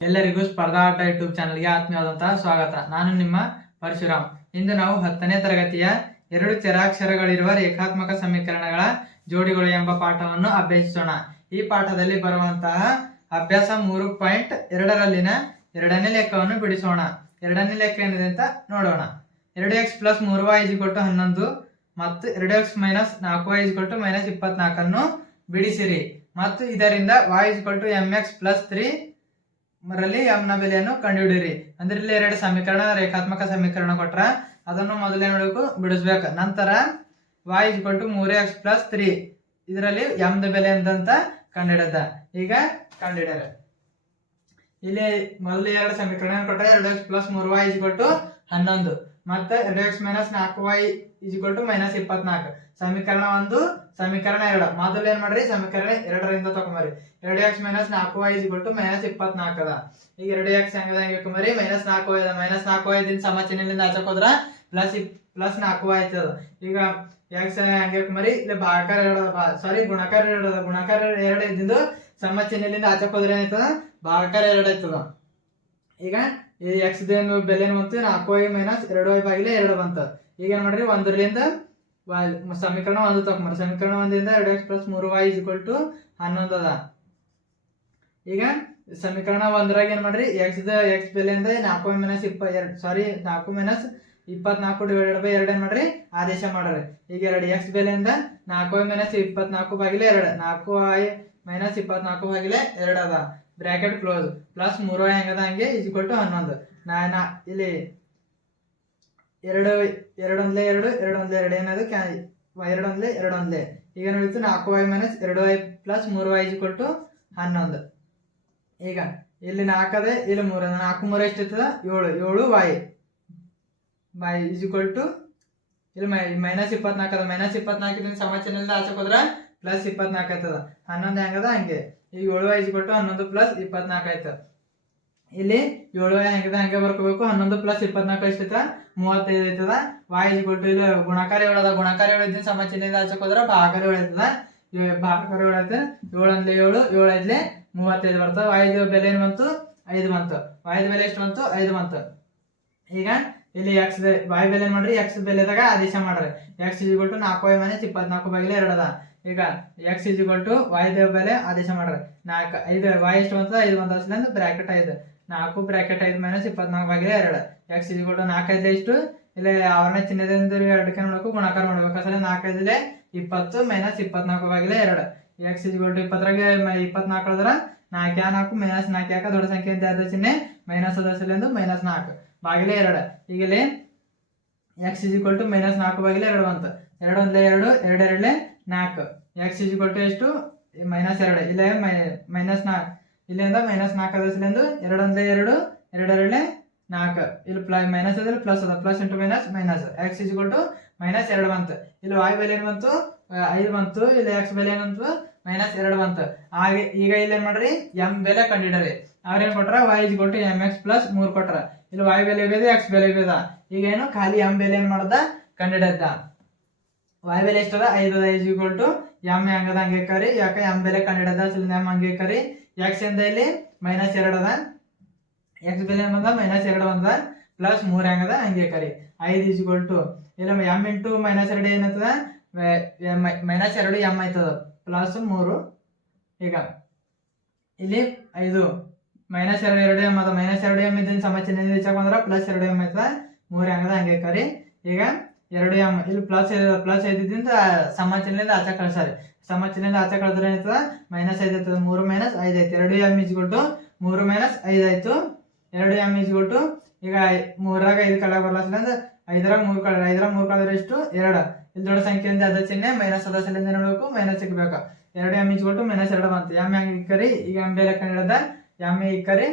ಎಲ್ಲರಿಗೂ ಸ್ಪರ್ಧಾ ಆಟ ಯೂಟ್ಯೂಬ್ ಚಾನಲ್ಗೆ ಆತ್ಮೀಯವಾದಂತಹ ಸ್ವಾಗತ. ನಾನು ನಿಮ್ಮ ಪರಶುರಾಮ್. ಇಂದು ನಾವು ಹತ್ತನೇ ತರಗತಿಯ ಎರಡು ಚರಾಕ್ಷರಗಳಿರುವ ರೇಖಾತ್ಮಕ ಸಮೀಕರಣಗಳ ಜೋಡಿಗಳು ಎಂಬ ಪಾಠವನ್ನು ಅಭ್ಯಸಿಸೋಣ. ಈ ಪಾಠದಲ್ಲಿ ಬರುವಂತಹ ಅಭ್ಯಾಸ ಮೂರು ಪಾಯಿಂಟ್ ಎರಡರಲ್ಲಿನ ಎರಡನೇ ಲೆಕ್ಕವನ್ನು ಬಿಡಿಸೋಣ. ಎರಡನೇ ಲೆಕ್ಕ ಏನಿದೆ ಅಂತ ನೋಡೋಣ. ಎರಡು ಎಕ್ಸ್ ಪ್ಲಸ್ ಮೂರು ವೈ ಕೊಟ್ಟು ಹನ್ನೊಂದು ಮತ್ತು ಎರಡು ಎಕ್ಸ್ ಮೈನಸ್ ನಾಲ್ಕು ವೈ ಕೊಟ್ಟು ಮೈನಸ್ ಇಪ್ಪತ್ನಾಲ್ಕನ್ನು ಬಿಡಿಸಿರಿ. ಮತ್ತು ಇದರಿಂದ y ಕೊಟ್ಟು ಎಂ ಎಕ್ಸ್ ಪ್ಲಸ್ ತ್ರೀ ರಲ್ಲಿ ಎಂ ನ ಬೆಲೆಯನ್ನು ಕಂಡುಹಿಡಿಯಿರಿ. ಅಂದ್ರೆ ಇಲ್ಲಿ ಎರಡು ಸಮೀಕರಣ, ರೇಖಾತ್ಮಕ ಸಮೀಕರಣ ಕೊಟ್ರ ಅದನ್ನು ಮೊದಲೇ ನೋಡಬೇಕು, ಬಿಡಿಸ್ಬೇಕು. ನಂತರ y ಕೊಟ್ಟು ಮೂರು ಎಕ್ಸ್ ಪ್ಲಸ್ ತ್ರೀ ಇದರಲ್ಲಿ m ದ ಬೆಲೆ ಅಂತಂತ ಕಂಡುಹಿಡದ? ಈಗ ಕಂಡುಹಿಡ್ಯಾರ. ಇಲ್ಲಿ ಮೊದಲು ಎರಡು ಸಮೀಕರಣ ಕೊಟ್ಟರೆ ಎರಡು ಎಕ್ಸ್ ಪ್ಲಸ್ ಮೂರು ವೈ ಕೊಟ್ಟು ಹನ್ನೊಂದು. ಮತ್ತೆ ಎರಡು ಎಕ್ಸ್ ಮೈನಸ್ ನಾಲ್ಕು ವೈ ಟು ಮೈನಸ್ ಇಪ್ಪತ್ನಾಲ್ಕು. ಸಮೀಕರಣ ಒಂದು, ಸಮೀಕರಣ ಎರಡು. ಮೊದಲು ಏನ್ ಮಾಡ್ರಿ? ಸಮೀಕರಣ ಎರಡರಿಂದ ತಗೊಂಬರಿ ಎರಡು ಎಕ್ಸ್ ಮೈನಸ್ ನಾಲ್ಕು ವೈ ಟು ಮೈನಸ್ ಇಪ್ಪತ್ನಾಲ್ಕು ಅದ. ಈಗ ಎರಡು ಎಕ್ಸ್ ಹೆಂಗದ ಹೆಂಗೆ ಮರಿ ಮೈನಸ್ ನಾಲ್ಕು ವೈ ಅದ. ಮೈನಸ್ ನಾಲ್ಕು ವೈ ದಿನ ಸಮಚಿಹ್ನೆಯಿಂದ ಆಚಕ್ ಹೋದ್ರ ಪ್ಲಸ್ ಪ್ಲಸ್ ನಾಲ್ಕು ವೈ ಆಯ್ತದ. ಈಗ ಎಕ್ಸ್ ಹೆಂಗೆ ಮರಿ ಇಲ್ಲಿ ಭಾಗಾಕಾರ ಎರಡು ಸಾರಿ, ಗುಣಕಾರ ಎರಡು ಅದ. ಗುಣಕಾರ ಎರಡು ಇದ್ದಿದ್ದು ಸಮಚಿಹ್ನೆಯಿಂದ ಆಚಕ್ ಹೋದ್ರೆ ಏನಾಯ್ತದ? ಭಾಗಾಕಾರ ಎರಡು ಆಯ್ತದ. ಈಗ ಈ ಎಕ್ಸ್ ದೇನು ಬೆಲೆ ಏನು ಬಂತು? ನಾಲ್ಕು ಐ ಮೈನಸ್ ಎರಡು ಐ ಬಾಗಿಲೆ ಎರಡು ಬಂತು. ಈಗ ಏನು ಮಾಡ್ರಿ? ಒಂದರಿಂದ ಸಮೀಕರಣ ಒಂದು ತಗೊಂಬರ್ರಿ. ಸಮೀಕರಣ ಒಂದರಿಂದ ಎರಡು ಎಕ್ಸ್ ಪ್ಲಸ್ ಮೂರು ವೈ ಇಕ್ವಲ್ ಟು ಹನ್ನೊಂದು ಅದ. ಈಗ ಸಮೀಕರಣ ಒಂದರಾಗ ಏನು ಮಾಡ್ರಿ? ಎಕ್ಸ್ ಎಕ್ಸ್ ಬೆಲೆಯಿಂದ ನಾಲ್ಕು ಮೈನಸ್ ಇಪ್ಪ ಎರಡು ಸಾರಿ ನಾಲ್ಕು ಮೈನಸ್ ಇಪ್ಪತ್ನಾಲ್ಕು ಡಿವೈಡೆಡ್ ಬೈ ಎರಡು ಏನ್ ಮಾಡ್ರಿ? ಆದೇಶ ಮಾಡ್ರಿ. ಈಗ ಎರಡು ಎಕ್ಸ್ ಬೆಲೆಯಿಂದ ನಾಲ್ಕು ಮೈನಸ್ ಇಪ್ಪತ್ನಾಲ್ಕು ಬಾಗಿಲೆ ಎರಡು. ನಾಲ್ಕು ಐ ಮೈನಸ್ ಇಪ್ಪತ್ನಾಲ್ಕು ಬಾಗಿಲೆ ಎರಡು ಅದ. ಬ್ರಾಕೆಟ್ ಕ್ಲೋಸ್ ಪ್ಲಸ್ ಮೂರು ಹೆಂಗದ ಹಂಗೆ ಈಕ್ವಲ್ ಟು ಹನ್ನೊಂದು. ನಾ ಇಲ್ಲಿ ಎರಡು ಎರಡು ಒಂದ್ಲೇ ಎರಡು ಎರಡು ಒಂದ್ಲೇ ಎರಡು. ಏನದು ಕ್ಯಾ ಎರಡು ಒಂದ್ಲೇ ಎರಡು ಒಂದ್ಲೇ ಈಗ ನೋಡಿತ್ತು ನಾಲ್ಕು ವೈ ಮೈನಸ್ ಎರಡು ವೈ ಪ್ಲಸ್ ಮೂರು ವೈ ಈಕ್ವಲ್ ಟು ಹನ್ನೊಂದು. ಈಗ ಇಲ್ಲಿ ನಾಲ್ಕದೆ, ಇಲ್ಲಿ ಮೂರು ನಾಲ್ಕು ಮೂರು ಎಷ್ಟಿರ್ತದ? ಏಳು. ಏಳು y by is equal to ಇಲ್ಲಿ, ಮೈ, ಮೈನಸ್ ಇಪ್ಪತ್ನಾಲ್ಕು ಅದ. ಮೈನಸ್ ಇಪ್ಪತ್ನಾಲ್ಕರಿಂದ ಸಮಚಿಹ್ನೆಯಿಂದ ಆಚೆ ಹೋದ್ರೆ ಪ್ಲಸ್ ಇಪ್ಪತ್ನಾಲ್ಕು ಆಯ್ತದ. ಹನ್ನೊಂದು ಹೆಂಗದ? ಹಂಗೆ. ಈಗ ಏಳು ವೈ ಇಸ್ ಟು ಹನ್ನೊಂದು ಪ್ಲಸ್ ಇಪ್ಪತ್ನಾಲ್ಕು ಆಯ್ತು. ಇಲ್ಲಿ ಏಳು ವೈ ಹೆಂಗದ? ಹಂಗೆ ಬರ್ಕೋಬೇಕು. ಹನ್ನೊಂದು ಪ್ಲಸ್ ಇಪ್ಪತ್ನಾಲ್ಕು ಎಷ್ಟೈತ? ಮೂವತ್ತೈದು ಆಯ್ತದ ವಾಯ್ ಇಸ್ ಟು ಇಲ್ಲಿ ಗುಣಕಾರ ಏಳು ಗುಣಕಾರ ಗುಣಾಕಾರ ಏಳು ಇದ್ದಿನ ಸಮಚಿಹ್ನೆಯಿಂದ ಆಚೆ ಹೋದ್ರ ಭಾಗಕಾರ ಏಳು ಭಾಗಕಾರ ಏಳೈತೆ ಏಳು ಅಂದ್ಲೆ ಏಳು ಏಳು ಐದ್ಲೆ ಮೂವತ್ತೈದು ಬರ್ತದೆ. ವಾಯ್ದು ಬೆಲೆ ಏನು ಬಂತು? ಐದು ಬಂತು. ವಾಯ್ದು ಬೆಲೆ ಎಷ್ಟು ಬಂತು? ಐದು ಬಂತು. ಈಗ ಇಲ್ಲಿ ಎಕ್ಸ್ ವಾಯ್ ಬೆಲೆ ಮಾಡ್ರಿ ಎಕ್ಸ್ ಬೆಲೆದಾಗ ಆದೇಶ ಮಾಡ್ರಿ. ಎಕ್ಸ್ ಟು ನಾಲ್ಕು ವೈ ಮೈನಸ್ ಇಪ್ಪತ್ನಾಲ್ಕು ಬಾಗಿಲೆ ಎರಡು ಅದ. ಈಗ ಎಕ್ಸ್ ಟು ದೇವ್ ಬೆಲೆ ಆದೇಶ ಮಾಡ್ರಿ. ನಾಲ್ಕು, ಐದು ವಾಯ್ ಎಷ್ಟು ಬಂತದ? ಐದು ಬಂದ ಅಂದ್ರೆ ಬ್ರಾಕೆಟ್ ಐದು. ನಾಲ್ಕು ಬ್ರಾಕೆಟ್ ಐದು ಮೈನಸ್ ಇಪ್ಪತ್ನಾಲ್ಕು ಬಾಗಿಲೆ ಎರಡು. ಎಕ್ಸ್ ಟು ನಾಲ್ಕು ಐದು ಎಷ್ಟು ಇಲ್ಲಿ ಅವ್ರನ್ನ ಚಿನ್ನದಿಂದ ಎರಡಕ್ಕೆ ನೋಡಬೇಕು ಗುಣಾಕಾರ ಮಾಡ್ಬೇಕು ಅಸಲ ನಾಲ್ಕು ಐದಲೆ ಇಪ್ಪತ್ತು ಮೈನಸ್ ಇಪ್ಪತ್ನಾಲ್ಕು ಬಾಗಿಲೆ ಎರಡು. ಎಕ್ಸ್ ಟು ಇಪ್ಪತ್ತರಾಗೆ ಇಪ್ಪತ್ನಾಲ್ಕು ನಾಲ್ಕು ನಾಲ್ಕು ಮೈನಸ್ ನಾಲ್ಕು ಯಾಕೆ ದೊಡ್ಡ ಸಂಖ್ಯೆ ಅಂತ? ಚಿಹ್ನೆ. ಮೈನಸ್ ಅದ ಸಲಿಂದು ಮೈನಸ್ ನಾಲ್ಕು. ಬಾಗಿಲೆ ಎರಡು. ಈಗ ಇಲ್ಲಿ ಎಕ್ಸ್ ಇಸ್ ಟು ಮೈನಸ್ ನಾಲ್ಕು ಬಾಗಿಲೆ ಎರಡು ಅಂತ ಎರಡು ಒಂದ್ಲೆ ಎರಡು ಎರಡು ಎರಡಲೆ ನಾಲ್ಕು. ಎಕ್ಸ್ ಇಸ್ ಟು ಎಷ್ಟು? ಮೈನಸ್ ಎರಡು. ಇಲ್ಲೇ ಮೈನಸ್ ನಾಲ್ಕು ಇಲ್ಲಿಂದ ಮೈನಸ್ ನಾಲ್ಕು ಅದ ಇಲ್ಲಿಂದು? ಎರಡು ಒಂದ್ಲೆ ಎರಡು ಎರಡು ಎರಡಲೆ ನಾಲ್ಕು. ಇಲ್ಲಿ ಪ್ಲ ಮೈನಸ್ ಅದ್ರ ಪ್ಲಸ್ ಅದ. Plus into minus minus x is to minus ಎರಡು ಬಂತು. ಇಲ್ಲಿ ವಾಯ್ ಬೆಲೆ ಏನು ಬಂತು? ಐದು ಬಂತು. ಇಲ್ಲಿ ಎಕ್ಸ್ ಬೆಲೆ ಏನು ಬಂತು? ಮೈನಸ್ ಎರಡು ಬಂತು. ಹಾಗೆ ಈಗ ಇಲ್ಲಿ ಏನ್ ಮಾಡ್ರಿ? ಎಂ ಬೆಲೆ ಕಂಡಿಡ್ರಿ ಅವ್ರೇನ್ ಕೊಟ್ರ? Y is to m x plus ಮೂರು ಕೊಟ್ರ. ಇಲ್ಲಿ ವೈ ಬೆಲೆ ಬೇದ ಎಕ್ಸ್ ಬೆಲೆ ಬೇದ ಈಗ ಏನು? ಖಾಲಿ ಎಂ ಬೆಲೆ ಏನ್ ಮಾಡ್ದ? ಕಂಡಿಡದ ವೈ ಬೆಲೆ ಎಷ್ಟದ ಐದು ಇಸ್ ಈಕ್ವಲ್ ಟು ಎಂ ಹೆಂಗದ ಹಂಗೆ ಕರಿ ಯಾಕೆ ಎಂ ಬೆಲೆ ಕಂಡಿಡದ ಸಿಲಿಂದ ಎಂ ಹಂಗೆ ಕರಿ ಎಕ್ಸ್ ಎಂದ ಇಲ್ಲಿ? ಮೈನಸ್ ಎರಡು ಅದ. ಎಕ್ಸ್ ಬೆಲೆ ಏನ್ ಬಂದ? ಮೈನಸ್ ಎರಡು ಬಂದ. ಪ್ಲಸ್ ಮೂರ್ ಹೆಂಗದ ಹಂಗೆ ಕರಿ ಐದು ಈಸ್ ಈಕ್ವಲ್ ಟು ಇಲ್ಲ ಎಂ ಇಂಟು ಮೈನಸ್ ಎರಡು ಏನಂತದ? ಮೈನಸ್ ಎರಡು ಎಂ ಆಯ್ತದ. ಪ್ಲಸ್ ಮೂರು. ಈಗ ಇಲ್ಲಿ ಐದು. ಮೈನಸ್ ಎರಡು ಎರಡು ಎಂ ಅದ ಮೈನಸ್ ಎರಡು ಎಂ ಇದ್ದಿನ ಸಮಚಿಹ್ನೆ ಹೆಚ್ಚಾಗ ಬಂದ್ರ ಪ್ಲಸ್ ಎರಡು ಎಂ ಆಯ್ತದ ಮೂರು ಹೆಂಗದ ಹಂಗೆ ಕರಿ. ಈಗ ಎರಡು ಎಂ ಇಲ್ಲಿ ಪ್ಲಸ್ ಪ್ಲಸ್ ಐದಿದ್ದಿಂದ ಸಮಚಿಹ್ನೆಯಿಂದ ಆಚೆ ಕಳ್ಸಾರಿ ಸಮಚಿಹ್ನೆಯಿಂದ ಆಚೆ ಕಳೆದ್ರೆ ಏನಾಯ್ತದ? ಮೈನಸ್ ಐದು ಆಯ್ತದ. ಮೂರು ಮೈನಸ್ ಐದು ಆಯ್ತು. ಎರಡು ಎಂ ಇಸ್ಕೊಟ್ಟು ಮೂರು ಮೈನಸ್ ಐದು ಆಯ್ತು. ಎರಡು ಎಂ ಇಸ್ಕೊಟ್ಟು ಈಗ ಮೂರಾಗ ಐದು ಕಳೆ ಬರ್ಲಾಸಿಲ್ಲ ಅಂದ್ರೆ ಐದರಾಗ ಮೂರು ಕಳೆ ಐದರಾಗ ಮೂರು ಕಳೆದ್ರೆ ಎಷ್ಟು? ಎರಡು. ಇಲ್ಲಿ ದೊಡ್ಡ ಸಂಖ್ಯೆಯಿಂದ ಅದ ಚಿಹ್ನೆ ಮೈನಸ್ ಅದ ಸಲಿಂದ ನೋಡ್ಬೇಕು. ಮೈನಸ್ ಸಿಗ್ಬೇಕು ಎರಡು ಎಂ ಇಚ್ಕೊಟ್ಟು ಮೈನಸ್ ಎರಡು ಬಂತು. ಎಂ ಹೆಂಗ್ ಕರಿ? ಈಗ ಎಂ ಬೆಲೆ ಕಂಡಿಡದ ಎಂ ಇಕ್ಕರಿ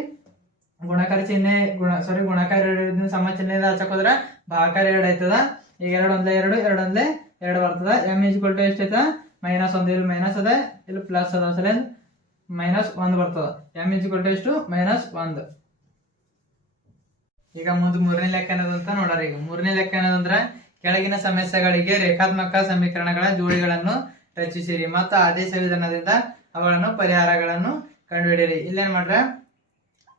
ಗುಣಕಾರ ಚಿಹ್ನೆ, ಗುಣ ಸಾರಿ ಗುಣಕಾರ ಎರಡು ಸಮ ಚಿಹ್ನೆ ಹಚ್ಚಕ್ ಎರಡು ಆಯ್ತದ. ಈಗ ಎರಡು ಒಂದೇ ಎರಡು ಎರಡು ಒಂದೇ ಎರಡು ಬರ್ತದ. ಎಂ ಇಚ್ಕೊಟ್ಟು ಎಷ್ಟು ಐತ ಮೈನಸ್ ಒಂದು ಇಲ್ಲಿ ಮೈನಸ್ ಅದ ಇಲ್ಲಿ ಪ್ಲಸ್ ಅದ. ಸಲ ಮೈನಸ್ ಒಂದು ಬರ್ತದ. ಎಂ ಇಚ್ಕೊಟ್ಟು ಎಷ್ಟು? ಮೈನಸ್ ಒಂದು. ಈಗ ಮುಂದೆ ಮೂರನೇ ಲೆಕ್ಕ ಅನ್ನೋದಂತ ನೋಡ್ರಿ ಈಗ. ಮೂರನೇ ಲೆಕ್ಕ ಏನದಂದ್ರ ಕೆಳಗಿನ ಸಮಸ್ಯೆಗಳಿಗೆ ರೇಖಾತ್ಮಕ ಸಮೀಕರಣಗಳ ಜೋಡಿಗಳನ್ನು ರಚಿಸಿರಿ. ಮತ್ತು ಆದೇಶ ವಿಧಾನದಿಂದ ಅವುಗಳನ್ನು ಪರಿಹಾರಗಳನ್ನು ಕಂಡುಹಿಡಿಯಿರಿ ಇಲ್ಲೇನು ಮಾಡ್ರೆ?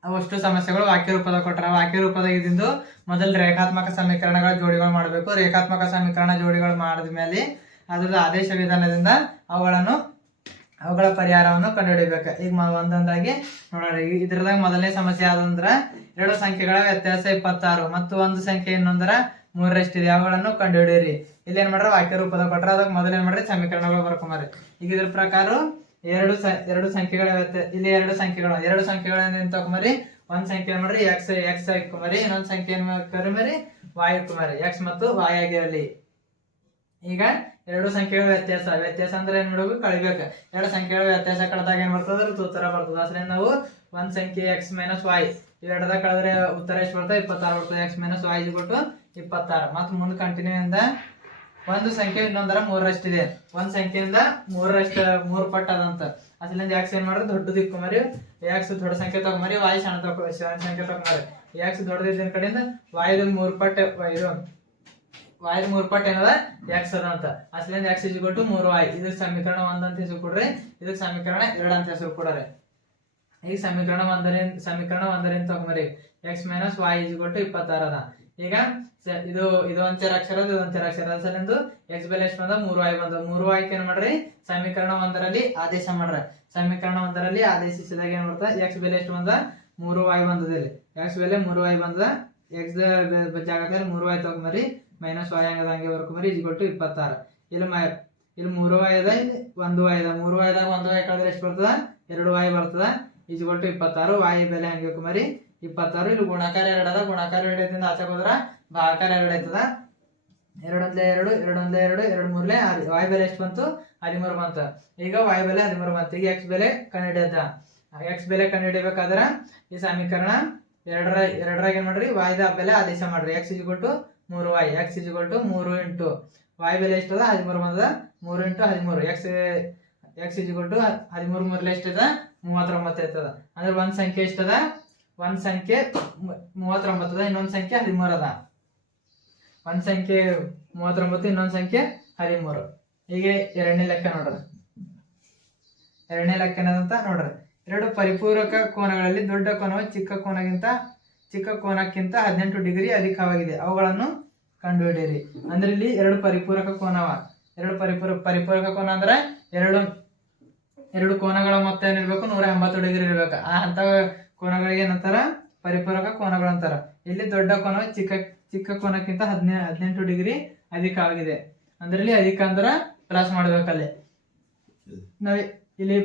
ಅವಷ್ಟು ಸಮಸ್ಯೆಗಳು ವಾಕ್ಯ ರೂಪದ ಕೊಟ್ಟರೆ ವಾಕ್ಯ ರೂಪದಾಗ ಇದ್ದಿದ್ದು ಮೊದಲು ರೇಖಾತ್ಮಕ ಸಮೀಕರಣಗಳ ಜೋಡಿಗಳು ಮಾಡಬೇಕು. ರೇಖಾತ್ಮಕ ಸಮೀಕರಣ ಜೋಡಿಗಳು ಮಾಡಿದ ಮೇಲೆ ಅದ್ರದ್ದು ಆದೇಶ ವಿಧಾನದಿಂದ ಅವುಗಳನ್ನು ಅವುಗಳ ಪರಿಹಾರವನ್ನು ಕಂಡುಹಿಡಿಬೇಕು. ಈಗ ಒಂದೊಂದಾಗಿ ನೋಡೋಣ. ಇದ್ರದಾಗ ಮೊದಲನೇ ಸಮಸ್ಯೆ ಯಾವ್ದಂದ್ರ ಎರಡು ಸಂಖ್ಯೆಗಳ ವ್ಯತ್ಯಾಸ ಇಪ್ಪತ್ತಾರು ಮತ್ತು ಒಂದು ಸಂಖ್ಯೆ ಇನ್ನೊಂದರ ಮೂರರಷ್ಟಿದೆ. ಅವುಗಳನ್ನು ಕಂಡುಹಿಡಿಯಿರಿ. ಇಲ್ಲಿ ಮಾಡ್ರೆ ವಾಕ್ಯ ರೂಪದ ಕೊಟ್ರ ಅದಕ್ಕೆ ಮೊದಲು ಏನ್ ಮಾಡ್ರಿ? ಸಮೀಕರಣಗಳು ಬರ್ಕೊಂಬಾರಿ ಈಗ ಇದ್ರ ಪ್ರಕಾರ ಎರಡು ಎರಡು ಸಂಖ್ಯೆಗಳ ಇಲ್ಲಿ ಎರಡು ಸಂಖ್ಯೆಗಳು. ಎರಡು ಸಂಖ್ಯೆಗಳನ್ನ ತಗೊಂಬರಿ ಒಂದ್ ಸಂಖ್ಯೆ ಮಾಡ್ರಿ ಎಕ್ಸ್ ಎಕ್ಸ್ ಇಟ್ಕೊಂಬರಿ ಇನ್ನೊಂದ್ ಸಂಖ್ಯೆ ಕರಿಮರಿ? ವಾಯ್ ಇಟ್ಕೊಂಬರಿ ಎಕ್ಸ್ ಮತ್ತು ವಾಯ್ ಆಗಿರಲಿ. ಈಗ ಎರಡು ಸಂಖ್ಯೆಗಳ ವ್ಯತ್ಯಾಸ. ವ್ಯತ್ಯಾಸ ಅಂದ್ರೆ ಏನ್ ಮಾಡ್ಬೇಕು? ಕಳಿಬೇಕು. ಎರಡು ಸಂಖ್ಯೆಗಳ ವ್ಯತ್ಯಾಸ ಕಳೆದಾಗ ಏನ್ ಬರ್ತದ? ಉತ್ತರ ಬರ್ತದ. ಅದ್ರಿಂದ ನಾವು ಒಂದ್ ಸಂಖ್ಯೆ ಎಕ್ಸ್ ಮೈನಸ್ ವಾಯ್ ಇವೆರಡದಾಗ ಕಳೆದ್ರೆ ಉತ್ತರ ಎಷ್ಟು ಬರ್ತದೆ? ಇಪ್ಪತ್ತಾರು ಬರ್ತದೆ. ಎಕ್ಸ್ ಮೈನಸ್ ವಾಯ್ ಕೊಟ್ಟು ಇಪ್ಪತ್ತಾರು. ಮತ್ತೆ ಮುಂದೆ ಕಂಟಿನ್ಯೂ ಇಂದ ಒಂದು ಸಂಖ್ಯೆ, ಇನ್ನೊಂದರ ಮೂರರಷ್ಟಿದೆ. ಒಂದ್ ಸಂಖ್ಯೆಯಿಂದ ಮೂರರಷ್ಟು, ಮೂರು ಪಟ್ಟು ಅದಂತ. ಅದ್ರಿಂದ ಎಕ್ಸ್ ಏನ್ ಮಾಡ್ರಿ? ದೊಡ್ಡದು ಮರಿ ಎಕ್ಸ್ ದೊಡ್ಡ ಸಂಖ್ಯೆ ತಗೊಂಬರಿ ವಾಯು ಸಣ್ಣ ತಗೊ ಸಣ್ಣ ಸಂಖ್ಯೆ ತಗೊಂಬರಿ ಯಾಕ್ಸ್ ದೊಡ್ಡದಿದ್ದ ಕಡೆಯಿಂದ ವಾಯ್ದು ಮೂರು ಪಟ್ಟು ಇದು ವಾಯು ಮೂರು ಪಟ್ಟು ಏನದ? ಎಕ್ಸ್ ಅದ ಅಂತ. ಅಸಲಿಂದ ಇಸ್ ಕೊಟ್ಟು ಮೂರು ವಾಯ್. ಇದು ಸಮೀಕರಣ ಒಂದ್ ಅಂತ ಹೆಸರು ಕೊಡ್ರಿ. ಇದಕ್ಕೆ ಸಮೀಕರಣ ಎರಡು ಅಂತ ಹೆಸರು ಕೊಡ್ರಿ. ಈ ಸಮೀಕರಣ ಒಂದರಿಂದ ಸಮೀಕರಣ ಒಂದರಿಂದ ತಗೊಂಬರಿ x minus y is to ಇಪ್ಪತ್ತಾರು ಅದ. ಈಗ ಇದು ಇದು ಒಂದ್ ಅಕ್ಷರ ಇದು ಒಂದ್ ಅಕ್ಷರ ಸಲಿಂದು ಎಕ್ಸ್ ಬೆಲೆ ಎಷ್ಟು ಬಂದ ಮೂರು ಆಯ್ ಬಂದ ಮೂರು ಆಯ್ಕೆ ಏನ್ ಮಾಡ್ರಿ? ಸಮೀಕರಣ ಒಂದರಲ್ಲಿ ಆದೇಶ ಮಾಡ್ರ. ಸಮೀಕರಣ ಒಂದರಲ್ಲಿ ಆದೇಶಿಸಿದಾಗ ಏನ್ ಮಾಡ್ತಾ ಎಕ್ಸ್ ಬೆಲೆ ಎಷ್ಟು ಬಂದ ಮೂರು ಆಯ್ ಬಂದದ ಇಲ್ಲಿ. ಎಕ್ಸ್ ಬೆಲೆ ಮೂರು ಆಯ್ ಬಂದ ಎಕ್ಸ್ ಜಾಗದಲ್ಲಿ ಮೂರು ಆಯ್ ತಗೊಂಬರಿ ಮೈನಸ್ ವಾಯ್ ಹಂಗದ ಹಂಗೆ ಬರ್ಕೊಂಬರಿ ಇಸ್ ಕೊಟ್ಟು ಇಪ್ಪತ್ತಾರು. ಇಲ್ಲಿ ಮ ಇಲ್ಲಿ ಮೂರು ವಾಯ್ ಅದ, ಇಲ್ಲಿ ಒಂದು ವಾಯ್ ಅದ. ಮೂರು ವಾಯ್ದಾಗ ಒಂದು ವಾಯ್ ಕಳೆದ್ರೆ ಎಷ್ಟು ಬರ್ತದ? ಎರಡು ವಾಯ್ ಬರ್ತದ. ಇಸ್ ಕೊಟ್ಟು ಇಪ್ಪತ್ತಾರು. ವಾಯ್ ಬೆಲೆ ಹಂಗೆ ಕುಮಾರಿ ಇಪ್ಪತ್ತಾರು, ಇಲ್ಲಿ ಗುಣಾಕಾರ ಎರಡು ಅದ. ಗುಣಾಕಾರ ಎರಡು ಆಚೆಗೆ ಆಚೆ ಹೋದ್ರ ಭಾಗಾಕಾರ ಎರಡು ಐತದ ಎರಡೊಂದ್ಲೆ ಎರಡು ಎರಡೊಂದ್ಲೆ ಎರಡು ಎರಡು ಮೂರ್ಲೆ ವಾಯ್ ಬೆಲೆ ಎಷ್ಟು ಬಂತು? ಹದಿಮೂರು ಬಂತು. ಈಗ ವಾಯ್ ಬೆಲೆ ಹದಿಮೂರು ಬಂತು. ಈಗ ಎಕ್ಸ್ ಬೆಲೆ ಕಂಡುಹಿಡಿಯದ ಎಕ್ಸ್ ಬೆಲೆ ಕಂಡುಹಿಡಿಬೇಕಾದ್ರ ಈ ಸಮೀಕರಣ ಎರಡರ, ಎರಡರಾಗ ಏನ್ ಮಾಡ್ರಿ? ವಾಯ್ದ ಬೆಲೆ ಆದೇಶ ಮಾಡ್ರಿ. ಎಕ್ಸ್ ಇಜ್ಕೊಟ್ಟು ಮೂರು ವಾಯ್ ಎಕ್ಸ್ ಇಜ್ಕೊಟ್ಟು ಮೂರು ಇಂಟು ವಾಯ್ ಬೆಲೆ ಎಷ್ಟದ ಹದಿಮೂರು ಬಂದದ. ಮೂರು ಇಂಟು ಹದಿಮೂರು. ಎಕ್ಸ್ ಎಕ್ಸ್ ಇಜ್ಕೊಟ್ಟು ಹದಿಮೂರು ಮೂರ್ಲೆ ಎಷ್ಟದ ಮೂವತ್ತೊಂಬತ್ತು ಇರ್ತದ. ಅಂದ್ರೆ ಒಂದ್ ಸಂಖ್ಯೆ ಎಷ್ಟದ ಒಂದ್ ಸಂಖ್ಯೆ ಮೂವತ್ತೊಂಬತ್ತದ, ಇನ್ನೊಂದ್ ಸಂಖ್ಯೆ ಹದಿಮೂರು ಅದ ಒಂದ್ ಸಂಖ್ಯೆ ಮೂವತ್ತೊಂಬತ್ತು, ಇನ್ನೊಂದ್ ಸಂಖ್ಯೆ ಹದಿಮೂರು. ಹೀಗೆ ಎರಡನೇ ಲೆಕ್ಕ ನೋಡ್ರಿ. ಎರಡನೇ ಲೆಕ್ಕ ಏನದಂತ ನೋಡ್ರಿ. ಎರಡು ಪರಿಪೂರಕ ಕೋನಗಳಲ್ಲಿ ದೊಡ್ಡ ಕೋನವು ಚಿಕ್ಕ ಕೋನಗಿಂತ ಚಿಕ್ಕ ಕೋನಕ್ಕಿಂತ ಹದಿನೆಂಟು ಡಿಗ್ರಿ ಅಧಿಕವಾಗಿದೆ. ಅವುಗಳನ್ನು ಕಂಡುಹಿಡಿಯಿರಿ. ಅಂದ್ರೆ ಇಲ್ಲಿ ಎರಡು ಪರಿಪೂರಕ ಕೋನವ. ಎರಡು ಪರಿಪೂರ, ಪರಿಪೂರಕ ಕೋನ ಅಂದ್ರೆ ಎರಡು ಎರಡು ಕೋನಗಳ ಮೊತ್ತ ಏನಿರ್ಬೇಕು? ನೂರ ಎಂಬತ್ತು ಡಿಗ್ರಿ ಇರ್ಬೇಕು. ಆ ಅಂತ ಕೋನಗಳಿಗೆ ಏನಂತಾರ? ಪರಿಪೂರಕ ಕೋನಗಳು ಅಂತಾರ. ಇಲ್ಲಿ ದೊಡ್ಡ ಕೋನ ಚಿಕ್ಕ ಚಿಕ್ಕ ಕೋನಕ್ಕಿಂತ ಹದಿನೆ, ಹದಿನೆಂಟು ಡಿಗ್ರಿ ಅಧಿಕವಾಗಿದೆ ಅಂದ್ರೆ ಇಲ್ಲಿ ಅಧಿಕ ಅಂದ್ರ ಪ್ಲಸ್ ಮಾಡ್ಬೇಕಲ್ಲಿ. ನಾವ್ ಇಲ್ಲಿ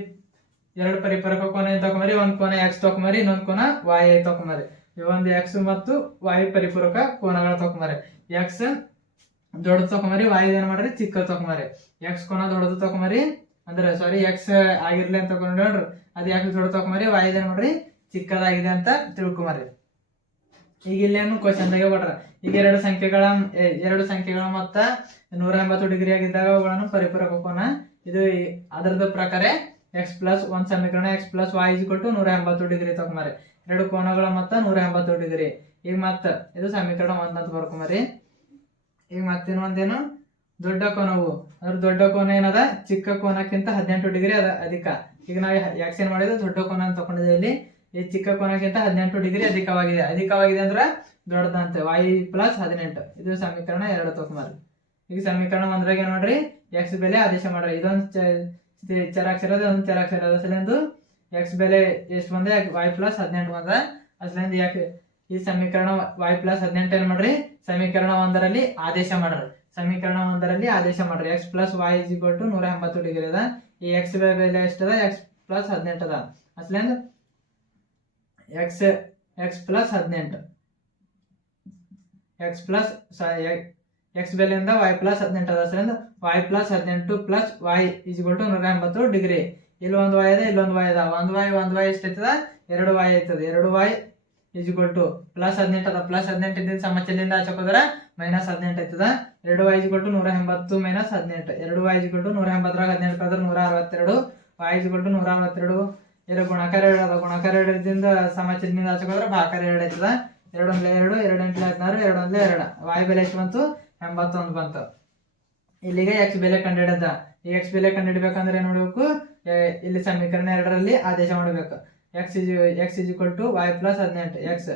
ಎರಡು ಪರಿಪೂರಕ ಕೋನ ಏನ್ ತಕೊಂಬರಿ ಒಂದ್ ಕೋನ ಎಕ್ಸ್ ತಕೊಂಬರಿ ಇನ್ನೊಂದ್ ಕೋನ ವಾಯ್ ತಕೊಂಬರಿ ಒಂದು ಎಕ್ಸ್ ಮತ್ತು ವಾಯು ಪರಿಪೂರಕ ಕೋನಗಳ ತಕೊಂಬರಿ ಎಕ್ಸ್ ದೊಡ್ಡದು ತಕೊಂಬರಿ ವಾಯ್ ಏನ್ ಮಾಡ್ರಿ? ಚಿಕ್ಕ ತಕೊಂಬರಿ ಎಕ್ಸ್ ಕೋನ ದೊಡ್ಡದು ತಕೊಂಬರಿ ಅಂದ್ರೆ ಸಾರಿ ಎಕ್ಸ್ ಆಗಿರ್ಲಿ ಅಂತ ತಕೊಂಡ್ರಿ ಅದು ಯಾಕೆ ದೊಡ್ಡ ತಕೊಂಬರಿ ವಾಯ್ ಏನ್ ಮಾಡ್ರಿ? ಚಿಕ್ಕದಾಗಿದೆ ಅಂತ ತಿಳ್ಕೊಂಬರಿ ಈಗ ಇಲ್ಲೇನು ಕ್ವಶನ್ದಾಗೆ ಕೊಟ್ರ ಈಗ ಎರಡು ಸಂಖ್ಯೆಗಳ ಎರಡು ಸಂಖ್ಯೆಗಳ ಮೊತ್ತ ನೂರ ಎಂಬತ್ತು ಡಿಗ್ರಿ ಆಗಿದ್ದಾಗ ಅವುಗಳನ್ನು ಪರಿಪೂರಕ ಕೋನ. ಇದು ಅದರದ ಪ್ರಕಾರ ಎಕ್ಸ್ ಪ್ಲಸ್ ಒಂದು ಸಮೀಕರಣ ಎಕ್ಸ್ ಪ್ಲಸ್ ವಾಯ್ ಕೊಟ್ಟು ನೂರ ಎಂಬತ್ತು ಡಿಗ್ರಿ ತಗೊಂಬರಿ ಎರಡು ಕೋನಗಳ ಮೊತ್ತ ನೂರ ಎಂಬತ್ತು ಡಿಗ್ರಿ. ಈಗ ಮತ್ತೆ ಇದು ಸಮೀಕರಣ ಒಂದ್ ಅಂತ ಬರ್ಕೊಂಬರಿ ಈಗ ಒಂದೇನು? ದೊಡ್ಡ ಕೋನವು. ಅದ್ರ ದೊಡ್ಡ ಕೋನ ಏನದ? ಚಿಕ್ಕ ಕೋನಕ್ಕಿಂತ ಹದಿನೆಂಟು ಡಿಗ್ರಿ ಅದ ಅಧಿಕ. ಈಗ ನಾವು ಯಾಕೆ ಏನ್ ಮಾಡಿದ್ರೆ ದೊಡ್ಡ ಕೋನ ಅಂತ ತಗೊಂಡಿದ್ದೀವಿ ಇಲ್ಲಿ. ಈ ಚಿಕ್ಕ ಕೋನಕ್ಕಿಂತ ಹದಿನೆಂಟು ಡಿಗ್ರಿ ಅಧಿಕವಾಗಿದೆ. ಅಧಿಕವಾಗಿದೆ ಅಂದ್ರೆ ದೊಡ್ಡದಂತೆ. ವೈ ಪ್ಲಸ್ ಹದಿನೆಂಟು. ಇದು ಸಮೀಕರಣ ಎರಡು ತಗೊಂಬರಿ ಈಗ ಸಮೀಕರಣ ಒಂದ್ರಾಗ ಏನ್ ಮಾಡ್ರಿ? ಎಕ್ಸ್ ಬೆಲೆ ಆದೇಶ ಮಾಡ್ರಿ. ಇದೊಂದು ಚರಾಕ್ಷರದ ಒಂದು ಚರಾಕ್ಷರ ಚರಾಕ್ಷರ ಸಲಿಂದು ಎಕ್ಸ್ ಬೆಲೆ ಎಷ್ಟು ಬಂದ? ವೈ ಪ್ಲಸ್ ಹದಿನೆಂಟು ಬಂದ. ಅಸಲಿಂದ ಯಾಕೆ ಈ ಸಮೀಕರಣ ವೈ ಪ್ಲಸ್ ಹದಿನೆಂಟು ಏನ್ ಮಾಡ್ರಿ? ಸಮೀಕರಣ ಒಂದರಲ್ಲಿ ಆದೇಶ ಮಾಡ್ರಿ. ಸಮೀಕರಣ ಒಂದರಲ್ಲಿ ಆದೇಶ ಮಾಡ್ರಿ. X plus y is equal to ನೂರ ಎಂಬತ್ತು ಡಿಗ್ರಿ ಅದ. ಈ ಎಕ್ಸ್ ಬೆಲೆ ಎಷ್ಟದ ಎಕ್ಸ್ ಪ್ಲಸ್ ಹದಿನೆಂಟು ಅದ. ಅಸಲಿಂದ ಎಕ್ಸ್ ಎಕ್ಸ್ ಪ್ಲಸ್ ಹದಿನೆಂಟು. ಎಕ್ಸ್ ಪ್ಲಸ್ ಎಕ್ಸ್ ಬೆಲೆಯಿಂದ ವಾಯ್ ಪ್ಲಸ್ ಹದಿನೆಂಟು ಅದ. ಸರಿಂದ ವಾಯ್ ಪ್ಲಸ್ ಹದಿನೆಂಟು ಪ್ಲಸ್ ವಾಯ್ ಈಜ್ವಲ್ ಟು ನೂರ ಎಂಬತ್ತು ಡಿಗ್ರಿ. ಇಲ್ಲಿ ಒಂದು ವಾಯ್ ಇದೆ ಇಲ್ಲೊಂದು ವಾಯ್ ಅದ ಒಂದು ವೈ ಒಂದು ವಾಯ್ ಎಷ್ಟೈತದ? ಎರಡು ವಾಯ್ ಐತದ. ಎರಡು ವಾಯ್ ಈಜ್ವಲ್ ಟು ಪ್ಲಸ್ ಹದಿನೆಂಟು ಅದ. ಪ್ಲಸ್ ಹದಿನೆಂಟು ಇದ್ದಿದ್ದು ಸಮಚಲಿಂದ ಹಾಕೋದ್ರ ಮೈನಸ್ ಹದಿನೆಂಟು ಐತದ. ಎರಡು ವಾಯ್ ಟು ನೂರ ಎಂಬತ್ತು ಮೈನಸ್ ಹದಿನೆಂಟು. ಎರಡು ವಾಯ್ ಟು ನೂರ ಎಂಬತ್ತರಾಗ ಹದಿನೆಂಟು ಅದ್ರ ನೂರ ಅರವತ್ತೆರಡು. ವಾಯ್ ಟು ನೂರ ಅರವತ್ತೆರಡು. ಇಲ್ಲಿ ಗುಣಾಕಾರ ಅದ ಗುಣಾಕಾರ ಎರಡರಿಂದ ಸಮಚಲಿನಿಂದ ಹಾಕೋದ್ರ ಭಾಕಾರ ಎರಡು ಐತದ ಎರಡು ಒಂದ್ಲೆ ಎರಡು ಎರಡು ಎಂಟ್ಲೆ ಹದಿನಾರು ಎರಡು ಒಂದ್ಲೆ ಎರಡು. ವಾಯ್ ಬೆಲೆ ಎಷ್ಟು ಬಂತು? ಎಂಬತ್ತೊಂದು ಬಂತು. ಇಲ್ಲಿಗೆ ಎಕ್ಸ್ ಬೆಲೆ ಕಂಡಿಡದ ಈ ಎಕ್ಸ್ ಬೆಲೆ ಕಂಡುಹಿಡ್ಬೇಕಂದ್ರೆ ಏನ್ ಮಾಡಬೇಕು? ಇಲ್ಲಿ ಸಮೀಕರಣ ಎರಡರಲ್ಲಿ ಆದೇಶ ಮಾಡಬೇಕು. X is x is equal to y plus ಹದಿನೆಂಟು. ಎಕ್ಸ್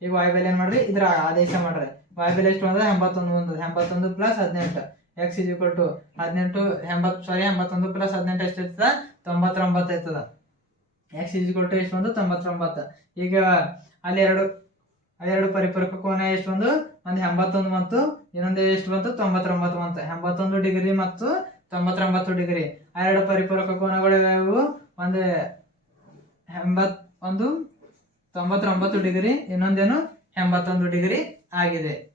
ಈಗ ವಾಯ್ ಬೆಲೆ ಏನು ಮಾಡ್ರಿ? ಇದ್ರ ಆದೇಶ ಮಾಡ್ರಿ. ವಾಯ್ ಬೆಲೆ ಎಷ್ಟು ಬಂದ್ರೆ ಎಂಬತ್ತೊಂದು ಬಂದದ. ಎಂಬತ್ತೊಂದು ಪ್ಲಸ್ ಹದಿನೆಂಟು. ಎಕ್ಸ್ ಇಜ್ ಇಕ್ವಲ್ ಟು ಹದಿನೆಂಟು, ಎಂಬತ್ತು ಸಾರಿ ಎಂಬತ್ತೊಂದು ಪ್ಲಸ್ ಹದಿನೆಂಟು ಎಷ್ಟು ಇರ್ತದ ತೊಂಬತ್ತೊಂಬತ್ತು ಇರ್ತದ ಎಕ್ಸ್ ಈಸ್ ಈಕ್ವಲ್ ಟು ಎಷ್ಟು ಬಂದು ತೊಂಬತ್ತೊಂಬತ್ತು. ಈಗ ಅಲ್ಲಿ ಎರಡು ಎರಡು ಪರಿಪೂರಕ ಕೋನ ಎಷ್ಟು ಬಂದು? ಒಂದು ಎಂಬತ್ತೊಂದು ಮತ್ತು ಇನ್ನೊಂದು ಎಷ್ಟು ಬಂತು? ತೊಂಬತ್ತೊಂಬತ್ತು ಬಂತು. ಎಂಬತ್ತೊಂದು ಡಿಗ್ರಿ ಮತ್ತು ತೊಂಬತ್ತೊಂಬತ್ತು ಡಿಗ್ರಿ. ಆ ಎರಡು ಪರಿಪೂರಕ ಕೋನಗಳು ಇವು ಒಂದು ಎಂಬತ್, ಒಂದು ತೊಂಬತ್ತೊಂಬತ್ತು ಡಿಗ್ರಿ, ಇನ್ನೊಂದೇನು ಎಂಬತ್ತೊಂದು ಡಿಗ್ರಿ ಆಗಿದೆ.